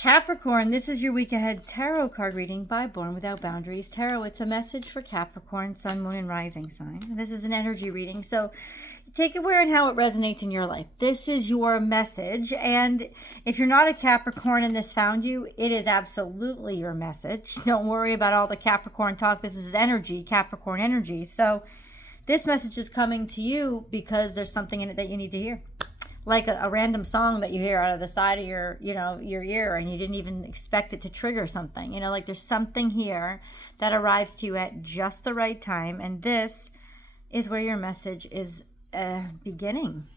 Capricorn, this is your week ahead tarot card reading by Born Without Boundaries Tarot. It's a message for Capricorn, Sun, Moon, and Rising sign. This is an energy reading, so take it where and how it resonates in your life. This is your message, and if you're not a Capricorn and this found you, it is absolutely your message. Don't worry about all the Capricorn talk. This is energy, Capricorn energy. So this message is coming to you because there's something in it that you need to hear. Like a random song that you hear out of the side of your ear, and you didn't even expect it to trigger something. Like there's something here that arrives to you at just the right time, and this is where your message is beginning.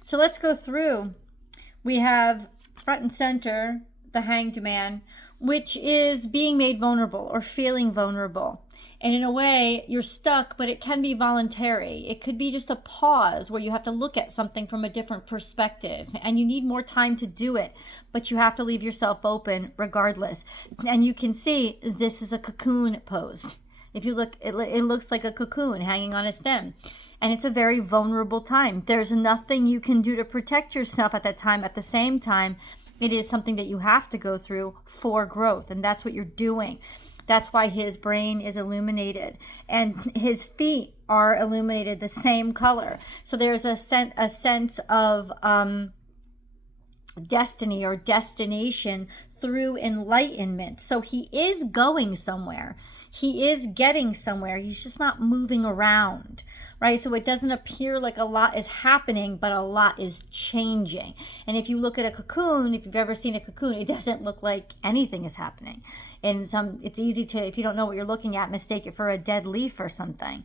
So let's go through. We have front and center the Hanged Man, which is being made vulnerable or feeling vulnerable. And in a way, you're stuck, but it can be voluntary. It could be just a pause where you have to look at something from a different perspective, and you need more time to do it, but you have to leave yourself open regardless. And you can see this is a cocoon pose. If you look, it looks like a cocoon hanging on a stem. And it's a very vulnerable time. There's nothing you can do to protect yourself at that time. At the same time, it is something that you have to go through for growth, and that's what you're doing. That's why his brain is illuminated and his feet are illuminated the same color. So there's a sense of destiny or destination through enlightenment. So he is going somewhere. He is getting somewhere. He's just not moving around, right? So it doesn't appear like a lot is happening, but a lot is changing. And if you look at a cocoon, if you've ever seen a cocoon, it doesn't look like anything is happening. And it's easy to, if you don't know what you're looking at, mistake it for a dead leaf or something.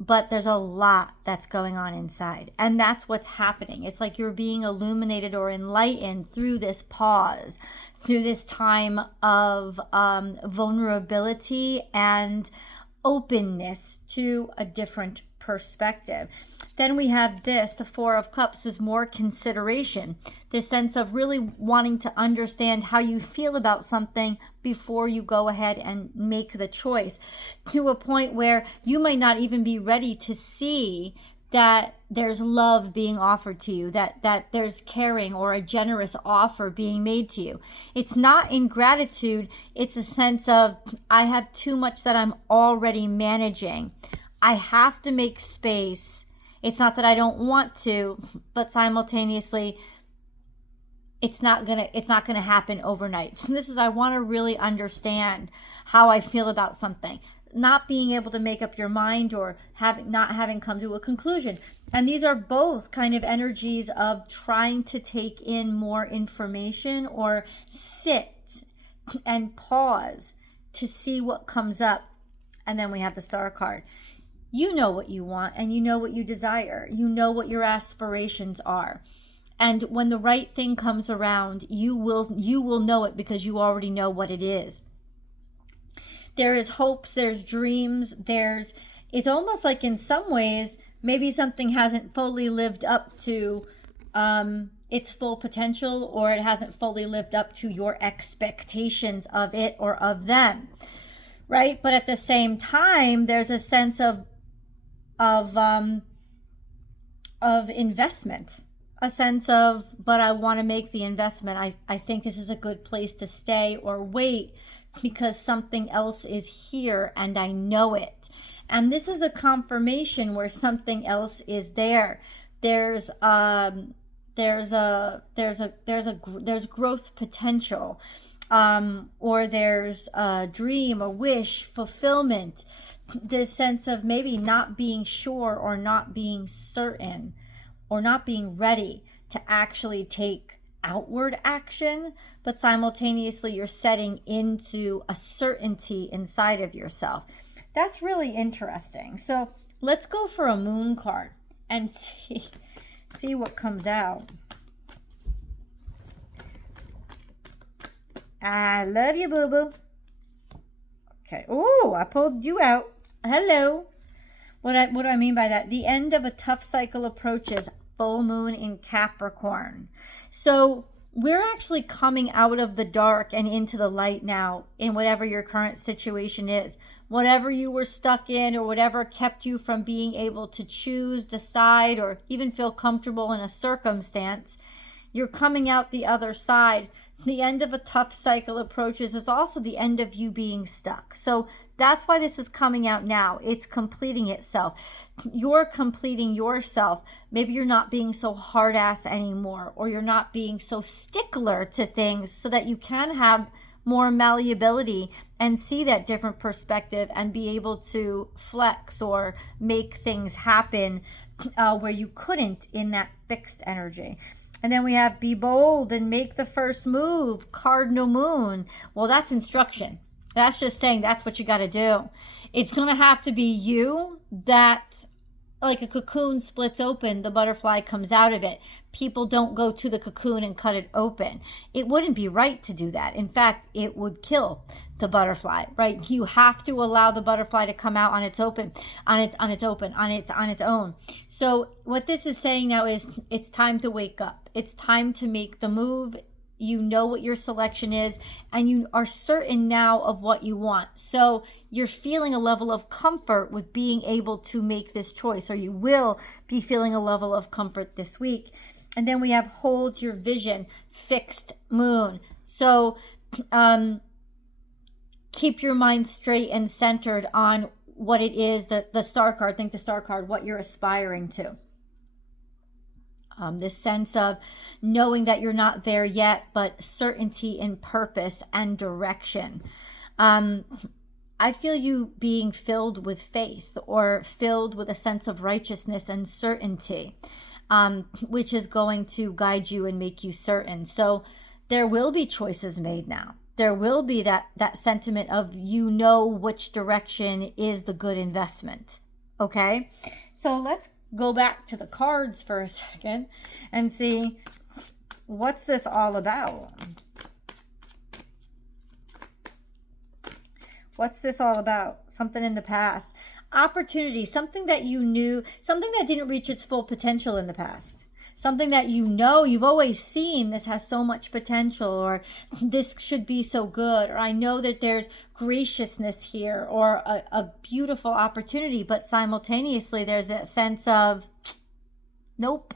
But there's a lot that's going on inside. And that's what's happening. It's like you're being illuminated or enlightened through this pause, through this time of vulnerability and openness to a different perspective. Then we have this, the Four of Cups is more consideration, this sense of really wanting to understand how you feel about something before you go ahead and make the choice, to a point where you might not even be ready to see that there's love being offered to you, that there's caring or a generous offer being made to you. It's not ingratitude, it's a sense of, I have too much that I'm already managing. I have to make space. It's not that I don't want to, but simultaneously, it's not gonna happen overnight. So this is, I want to really understand how I feel about something. Not being able to make up your mind or not having come to a conclusion. And these are both kind of energies of trying to take in more information or sit and pause to see what comes up. And then we have the Star card. You know what you want and you know what you desire. You know what your aspirations are. And when the right thing comes around, you will know it because you already know what it is. There is hopes, there's dreams, it's almost like in some ways, maybe something hasn't fully lived up to its full potential, or it hasn't fully lived up to your expectations of it or of them, right? But at the same time, there's a sense of investment, a sense of, but I want to make the investment. I think this is a good place to stay or wait because something else is here and I know it. And this is a confirmation where something else is there. There's growth potential, or there's a dream, a wish, fulfillment. This sense of maybe not being sure or not being certain or not being ready to actually take outward action, but simultaneously you're setting into a certainty inside of yourself. That's really interesting. So let's go for a Moon card and see what comes out. I love you, boo-boo. Okay. Oh, I pulled you out. Hello. What do I mean by that? The end of a tough cycle approaches. Full moon in Capricorn. So we're actually coming out of the dark and into the light now in whatever your current situation is. Whatever you were stuck in or whatever kept you from being able to choose, decide, or even feel comfortable in a circumstance, You're coming out the other side. The end of a tough cycle approaches is also the end of you being stuck. So that's why this is coming out now. It's completing itself. You're completing yourself. Maybe you're not being so hard ass anymore, or you're not being so stickler to things so that you can have more malleability and see that different perspective and be able to flex or make things happen where you couldn't in that fixed energy. And then we have be bold and make the first move, cardinal moon. Well, that's instruction. That's just saying that's what you got to do. It's going to have to be you that, like a cocoon splits open, the butterfly comes out of it. People don't go to the cocoon and cut it open. It wouldn't be right to do that. In fact, it would kill the butterfly, right? You have to allow the butterfly to come out on its own. So what this is saying now is it's time to wake up. It's time to make the move. You know what your selection is, and you are certain now of what you want. So you're feeling a level of comfort with being able to make this choice, or you will be feeling a level of comfort this week. And then we have hold your vision, fixed moon. So keep your mind straight and centered on what it is, the star card, think the star card, what you're aspiring to. This sense of knowing that you're not there yet, but certainty in purpose and direction. I feel you being filled with faith, or filled with a sense of righteousness and certainty, which is going to guide you and make you certain. So there will be choices made now. There will be that sentiment of, you know, which direction is the good investment. Okay, so let's go back to the cards for a second and see, what's this all about? What's this all about? Something in the past. Opportunity, something that you knew, something that didn't reach its full potential in the past. Something that you know, you've always seen, this has so much potential, or this should be so good, or I know that there's graciousness here, or a beautiful opportunity, but simultaneously there's that sense of, nope,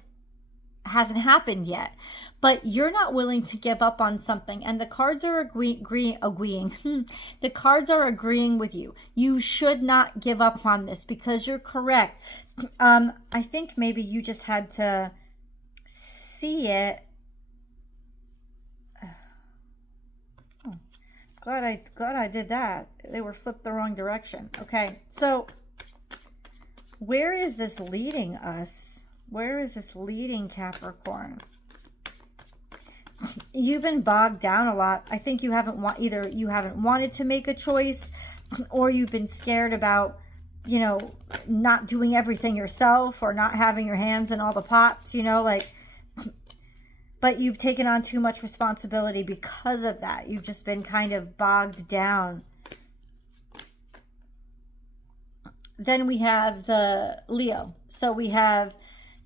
hasn't happened yet. But you're not willing to give up on something, and the cards are agreeing. The cards are agreeing with you. You should not give up on this, because you're correct. I think maybe you just had to see it. Oh, glad I did that. They were flipped the wrong direction. Okay, so where is this leading us? Where is this leading, Capricorn? You've been bogged down a lot. I think you haven't wanted to make a choice, or you've been scared about, you know, not doing everything yourself, or not having your hands in all the pots, you know, like, but you've taken on too much responsibility because of that. You've just been kind of bogged down. Then we have the Leo. So we have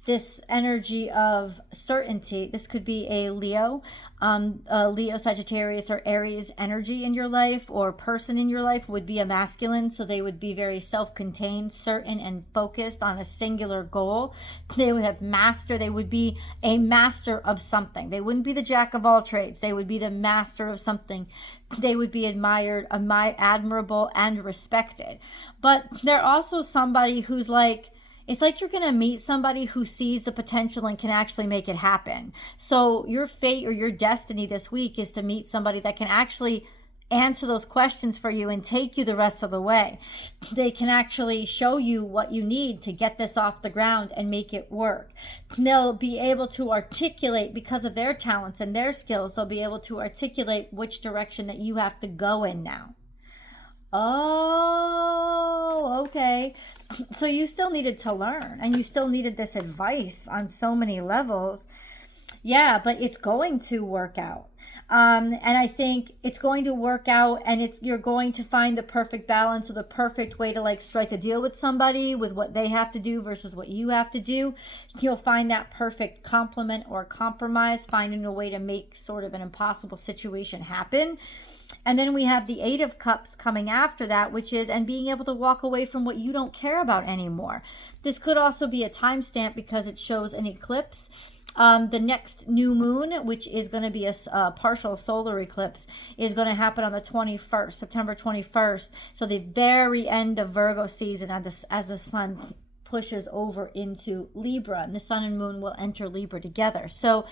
this energy of certainty. This could be a Leo, Sagittarius, or Aries energy in your life, or person in your life would be a masculine. So they would be very self-contained, certain, and focused on a singular goal. They would have they would be a master of something. They wouldn't be the jack of all trades. They would be the master of something. They would be admired, admirable, and respected. But they're also somebody who's like, it's like you're going to meet somebody who sees the potential and can actually make it happen. So your fate or your destiny this week is to meet somebody that can actually answer those questions for you and take you the rest of the way. They can actually show you what you need to get this off the ground and make it work. They'll be able to articulate, because of their talents and their skills, they'll be able to articulate which direction that you have to go in now. Oh, okay. So you still needed to learn, and you still needed this advice on so many levels. Yeah, but it's going to work out. And I think it's going to work out, and you're going to find the perfect balance, or the perfect way to like strike a deal with somebody with what they have to do versus what you have to do. You'll find that perfect complement or compromise, finding a way to make sort of an impossible situation happen. And then we have the 8 of Cups coming after that, which is, and being able to walk away from what you don't care about anymore. This could also be a timestamp because it shows an eclipse. The next new moon, which is going to be a partial solar eclipse, is going to happen on the 21st, September 21st. So the very end of Virgo season, as the sun pushes over into Libra, and the sun and moon will enter Libra together. So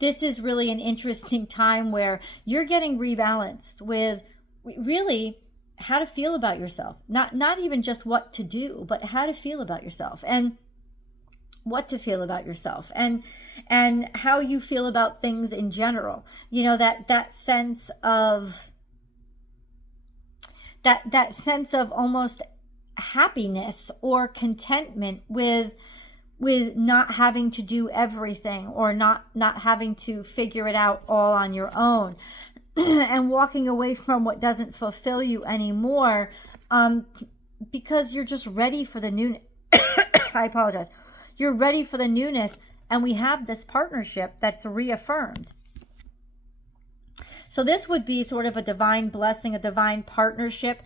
this is really an interesting time where you're getting rebalanced with really how to feel about yourself. Not even just what to do, but how to feel about yourself, and what to feel about yourself, and how you feel about things in general. You know, that sense of that sense of almost happiness or contentment with not having to do everything, or not having to figure it out all on your own, and walking away from what doesn't fulfill you anymore, because you're just ready for the new I apologize. You're ready for the newness, and we have this partnership that's reaffirmed. So this would be sort of a divine blessing, a divine partnership,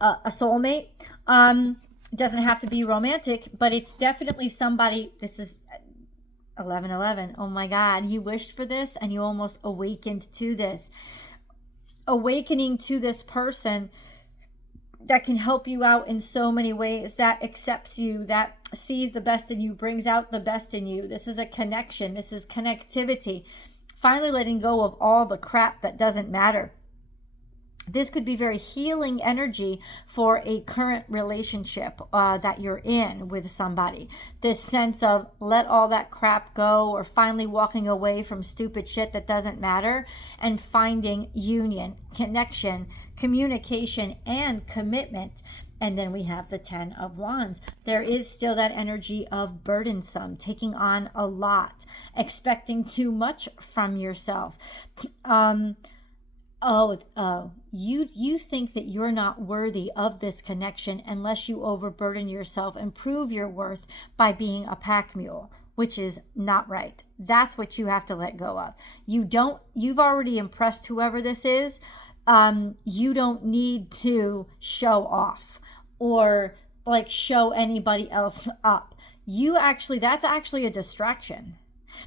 a soulmate. It doesn't have to be romantic, but it's definitely somebody. This is 11:11. Oh my God, you wished for this and you almost awakened to this. Awakening to this person that can help you out in so many ways, that accepts you, that sees the best in you, brings out the best in you. This is a connection. This is connectivity. Finally letting go of all the crap that doesn't matter. This could be very healing energy for a current relationship that you're in with somebody. This sense of let all that crap go, or finally walking away from stupid shit that doesn't matter, and finding union, connection, communication, and commitment. And then we have the 10 of Wands. There is still that energy of burdensome, taking on a lot, expecting too much from yourself. You think that you're not worthy of this connection unless you overburden yourself and prove your worth by being a pack mule, which is not right. That's what you have to let go of. You've already impressed whoever this is. You don't need to show off or like show anybody else up. That's actually a distraction.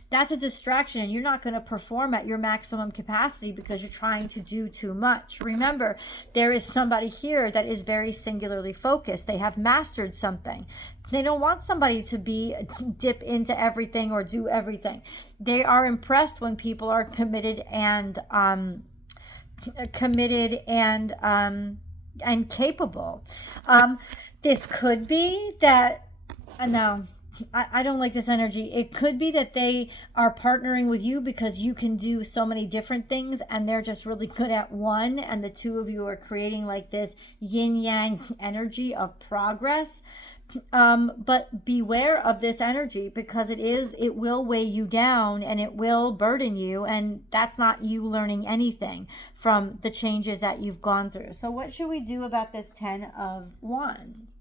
That's a distraction, and you're not going to perform at your maximum capacity because you're trying to do too much. Remember, there is somebody here that is very singularly focused. They have mastered something. They don't want somebody to dip into everything or do everything. They are impressed when people are committed and capable. This could be that. No. I don't like this energy. It could be that they are partnering with you because you can do so many different things and they're just really good at one, and the two of you are creating like this yin-yang energy of progress. But beware of this energy, because it will weigh you down and it will burden you, and that's not you learning anything from the changes that you've gone through. So what should we do about this 10 of Wands?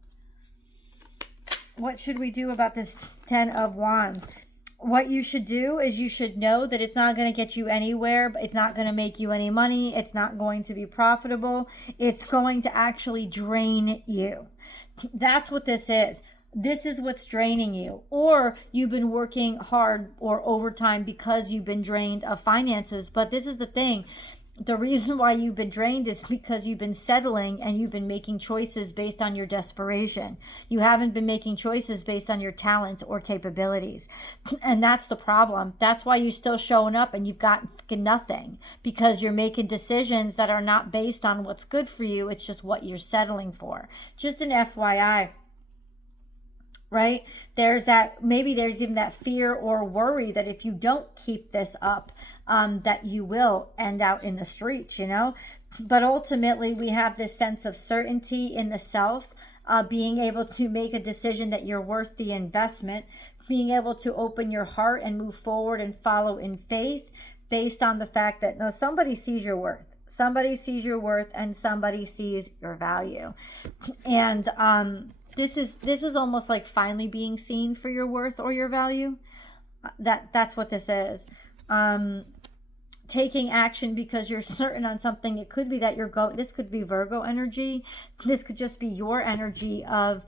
What should we do about this 10 of Wands? What you should do is you should know that it's not going to get you anywhere, but it's not going to make you any money. It's not going to be profitable. It's going to actually drain you. That's what this is. This is what's draining you. Or you've been working hard or overtime because you've been drained of finances. But this is the thing. The reason why you've been drained is because you've been settling and you've been making choices based on your desperation. You haven't been making choices based on your talents or capabilities. And that's the problem. That's why you're still showing up and you've got nothing, because you're making decisions that are not based on what's good for you. It's just what you're settling for. Just an FYI. Right? There's even that fear or worry that if you don't keep this up, that you will end out in the streets, But ultimately, we have this sense of certainty in the self, being able to make a decision that you're worth the investment, being able to open your heart and move forward and follow in faith based on the fact that somebody sees your worth. Somebody sees your worth and somebody sees your value. And, This is almost like finally being seen for your worth or your value. That's what this is. 10 taking action because you're certain on something. It could be that this could be Virgo energy. This could just be your energy of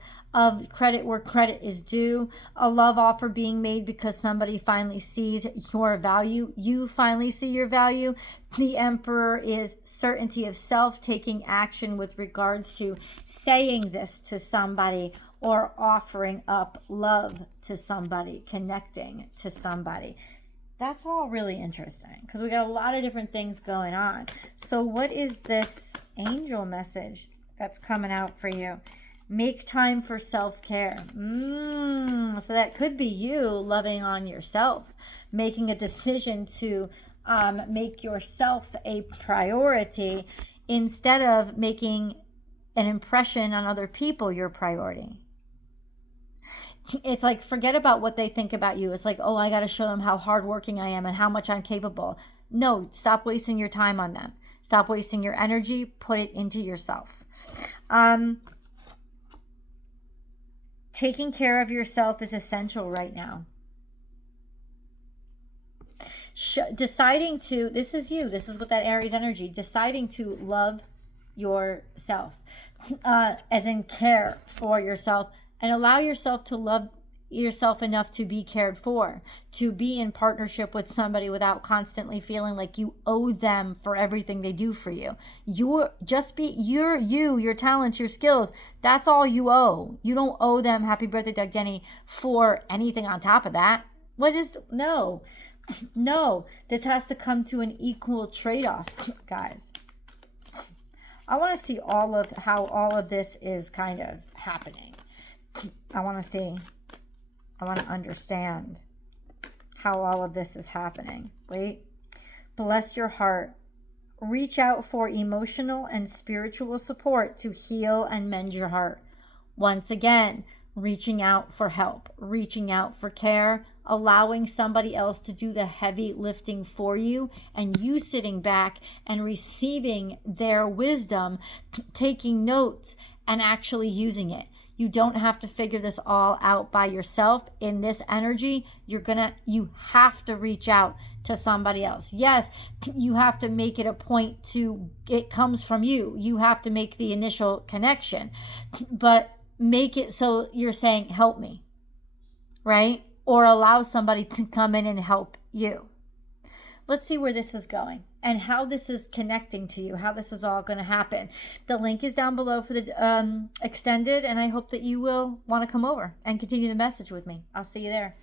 credit where credit is due. A love offer being made because somebody finally sees your value. You finally see your value. The Emperor is certainty of self, taking action with regards to saying this to somebody or offering up love to somebody, connecting to somebody. That's all really interesting because we got a lot of different things going on. So what is this angel message that's coming out for you? Make time for self-care. So that could be you loving on yourself, making a decision to make yourself a priority instead of making an impression on other people your priority. It's like, forget about what they think about you. It's like, oh, I got to show them how hardworking I am and how much I'm capable. No, stop wasting your time on them. Stop wasting your energy. Put it into yourself. Taking care of yourself is essential right now. Deciding to, this is you. This is what that Aries energy, deciding to love yourself, as in care for yourself. And allow yourself to love yourself enough to be cared for, to be in partnership with somebody without constantly feeling like you owe them for everything they do for you. Your talents, your skills, that's all you owe. You don't owe them, happy birthday, Doug Denny, for anything on top of that. No, this has to come to an equal trade-off, guys. I want to see how all of this is kind of happening. I want to understand how all of this is happening. Wait. Bless your heart. Reach out for emotional and spiritual support to heal and mend your heart. Once again, reaching out for help, reaching out for care, allowing somebody else to do the heavy lifting for you, and you sitting back and receiving their wisdom, taking notes, and actually using it. You don't have to figure this all out by yourself. In this energy, you have to reach out to somebody else. Yes, you have to make it a point it comes from you. You have to make the initial connection, but make it so you're saying, help me, right? Or allow somebody to come in and help you. Let's see where this is going and how this is connecting to you, how this is all going to happen. The link is down below for the extended, and I hope that you will want to come over and continue the message with me. I'll see you there.